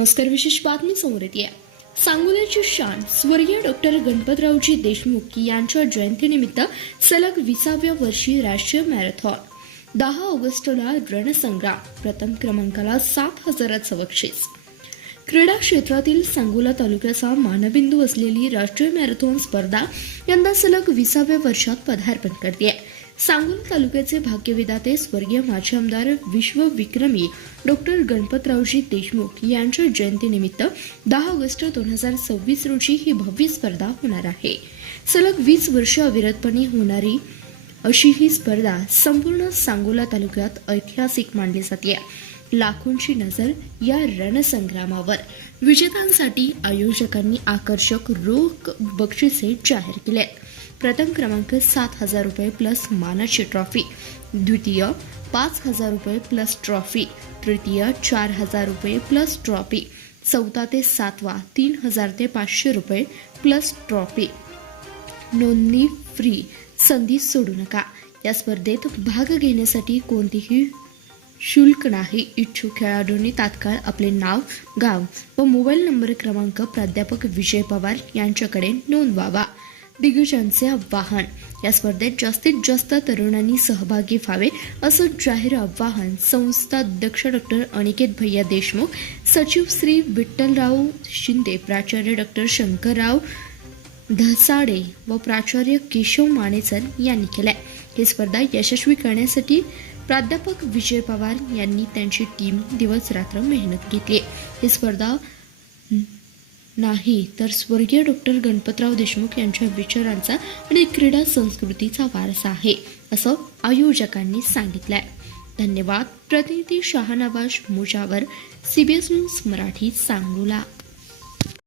नमस्कार. विशेष बातमी समोर येते. सांगोल्याची शान स्वर्गीय डॉक्टर गणपतरावजी देशमुख यांच्या जयंतीनिमित्त सलग 20व्या वर्षी राष्ट्रीय मॅरेथॉन. 10 ऑगस्टला रणसंग्राम. प्रथम क्रमांकाला 7,000चं बक्षीस. क्रीडा क्षेत्रातील सांगोला तालुक्याचा मानबिंदू असलेली राष्ट्रीय मॅरेथॉन स्पर्धा यंदा सलग 20व्या वर्षात पदार्पण करते. सांगोला तालुक्याचे भाग्यविधाते स्वर्गीय माजी आमदार विश्वविक्रमी डॉक्टर गणपतरावजी देशमुख यांच्या जयंतीनिमित्त 10 ऑगस्ट 2026 रोजी ही भव्य स्पर्धा होणार आहे. सलग 20 वर्ष अविरतपणे होणारी अशी ही स्पर्धा संपूर्ण सांगोला तालुक्यात ऐतिहासिक मानली जाते. लाखोंची नजर या रणसंग्रामावर. विजेत्यांसाठी आयोजकांनी आकर्षक रोख बक्षिसे जाहीर केले. प्रथम क्रमांक 7,000 रुपये प्लस मानाची ट्रॉफी, द्वितीय 5,000 रुपये प्लस ट्रॉफी, तृतीय 4,000 रुपये प्लस ट्रॉफी, चौथा ते सातवा 3,000 ते 500 रुपये प्लस ट्रॉफी. नोंदणी फ्री. संधी सोडू नका. या स्पर्धेत भाग घेण्यासाठी कोणतीही शुल्क नाही. इच्छुक खेळाडूंनी तात्काळ आपले नाव, गाव व मोबाईल नंबर क्रमांक प्राध्यापक विजय पवार यांच्याकडे नोंदवावा. दिग्गजांचे आवाहन. या स्पर्धेत जास्तीत जास्त तरुणांनी सहभागी व्हावे असं जाहीर आवाहन संस्था अध्यक्ष डॉक्टर अनिकेत भैया देशमुख, सचिव श्री विठ्ठलराव शिंदे, प्राचार्य डॉक्टर शंकरराव धसाडे व प्राचार्य केशव मानेचर यांनी केले. ही स्पर्धा यशस्वी करण्यासाठी प्राध्यापक विजय पवार यांनी त्यांची टीम दिवस रात्र मेहनत घेतली. ही स्पर्धा नाही तर स्वर्गीय डॉक्टर गणपतराव देशमुख यांच्या विचारांचा आणि क्रीडा संस्कृतीचा वारसा आहे असं आयोजकांनी सांगितलंय. धन्यवाद. प्रतिनिधी शहानवाज मुजावर, CBS न्यूज मराठी, सांगोला.